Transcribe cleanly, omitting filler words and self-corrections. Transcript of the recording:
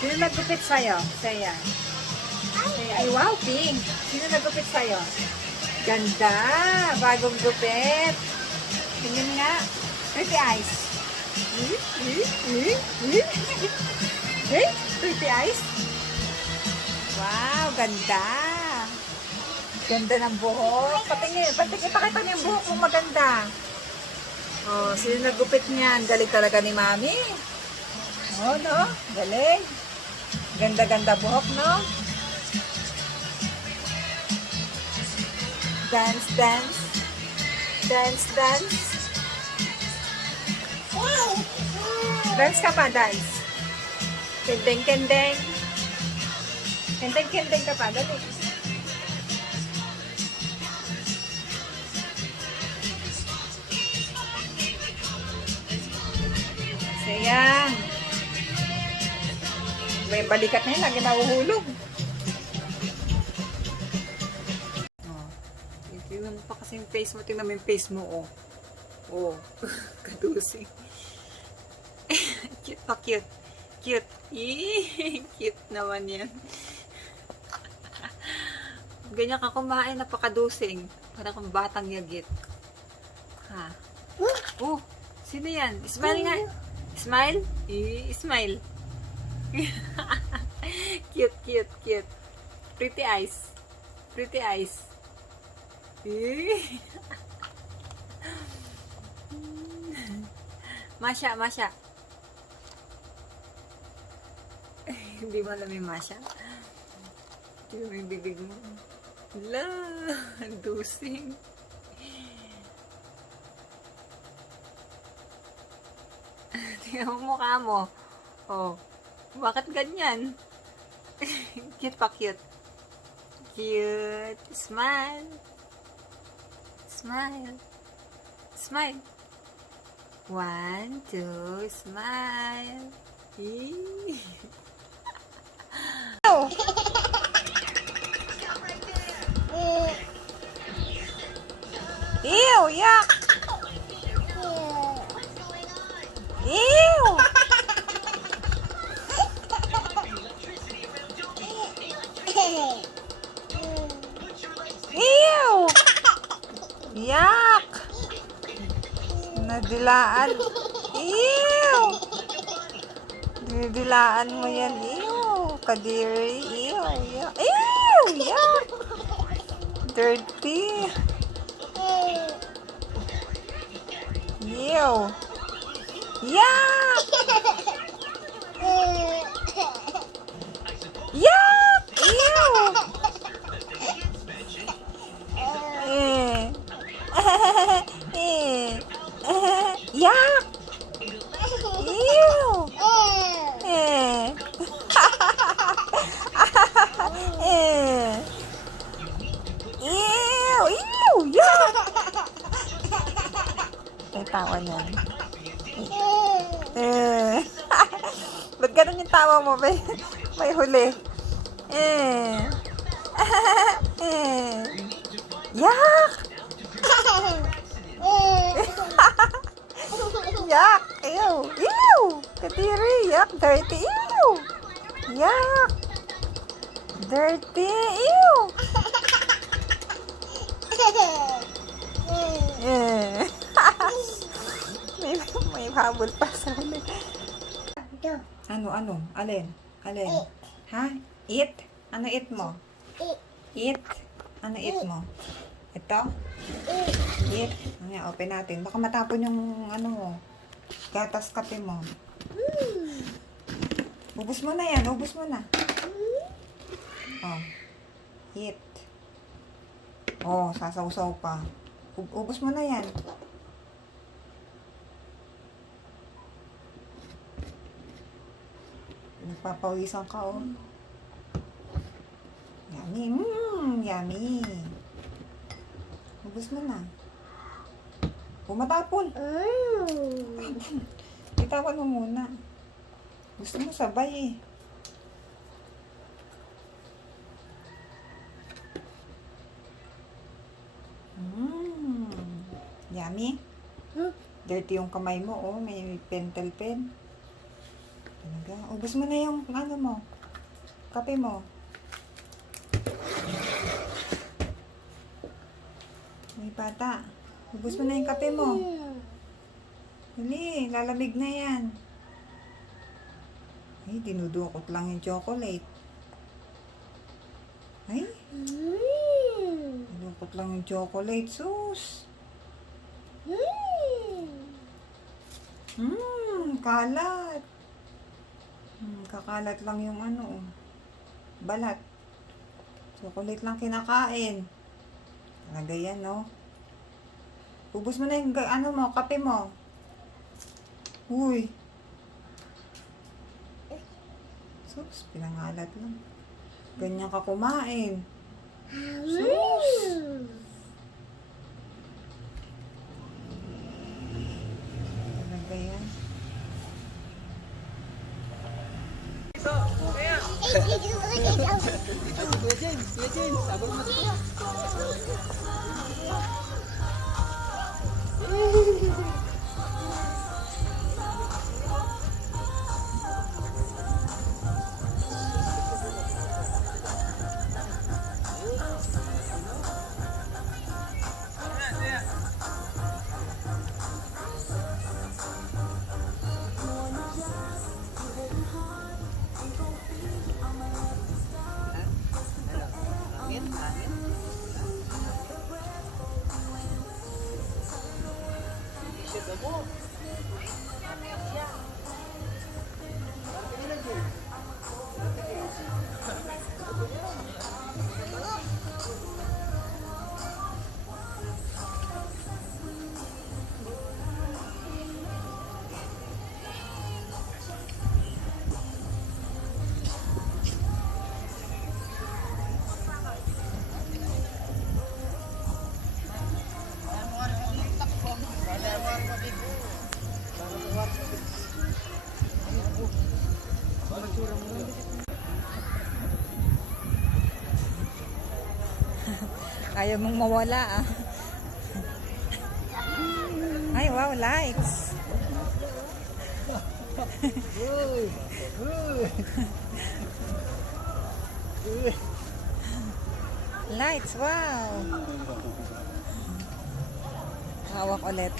Sino nagupit sa'yo? Saya. Ay, wow, pink. Sino nagupit sa'yo? Ganda. Bagong gupit. Tingnan nga. Pretty eyes. Pretty eyes. Wow, ganda. Ganda ng buhok. Patingin. Ipakita niyo yung buhok mong maganda. Oh, sino nagupit niyan? Galing talaga ni Mami. Oh, no? Galing. Ganda-ganda buhok, no? Dance, dance. Dance, dance. Dance ka pa, dance. Kendeng, kendeng. Kendeng, kendeng ka pa. Dali. Sayang. May balikat na yun, lagi nahuhulog. Oh. Tingnan mo pa kasi yung face mo. Tingnan mo yung face mo, oh. Oh. Kadusing. Cute pa, cute. Cute. Cute naman yan. Ganyan ka kumain, napakadusing. Parang kang batang yagit. Ha? Oh, sino yan? Smile nga. Smile? Smile. Cute, cute, cute. Pretty eyes. Pretty eyes. Masya, Masya. Hindi mo alam yung Masya? Hindi mo yung bibig mo. La, dusing. Tingnan mo mukha mo. Oh. Bakit ganyan? Cute pa, cute. Cute. Smile. Smile. Smile. 1, 2, smile. Ew, yuck. Ew. Ew! Yak! Nadilaan. Ew! Nadilaan mo yan. Ew! Kadiri. Ew! Yak! Ew! Yak! Dirty. Ew! Yak! Yak! Ew! Yak! Ew! Ew! Ew! Yak! May tawa niyan. Ba't ganun yung tawa mo? May huli. Yak! Yak! Ew! Ew! Kadiri! Yak! Dirty! Ew! Yak! Dirty! Ew! may habol pa sa huli. Ano? Alin? Ha? Eat? Ano eat mo? Eat? Ano eat mo? Ito? Eat? Open natin. Baka matapon yung ano mo. Gatas kape mo. Ubus mo na yan. Ubus mo na. Oh. Eat. Oh, sasaw-saw pa. Ubus mo na yan. Nagpapawisan ka, oh. Yummy. Yummy. Ubus mo na. Pumatapon. Itawan mo muna. Gusto mo sabay eh. Yummy. Dirty yung kamay mo, oh. May pentel pen. Talaga? Ubus mo na yung ano mo. Kape mo. May bata. Ubus mo na yung kape mo. Dali, lalamig na yan. Ay, dinudukot lang yung chocolate. Ay, dinudukot lang yung chocolate. Sus. Kalat. Kakalat lang yung ano, balat. Chocolate lang kinakain. Talaga yan, no? Ubus mo na yung ano mo, kape mo. Uy. Sus, pinangalat lang. Ganyan ka kumain. Sus. Talaga yan. Ayaw mong mawala, ah. Ay, wow, lights. Lights, wow. Hawak ulit.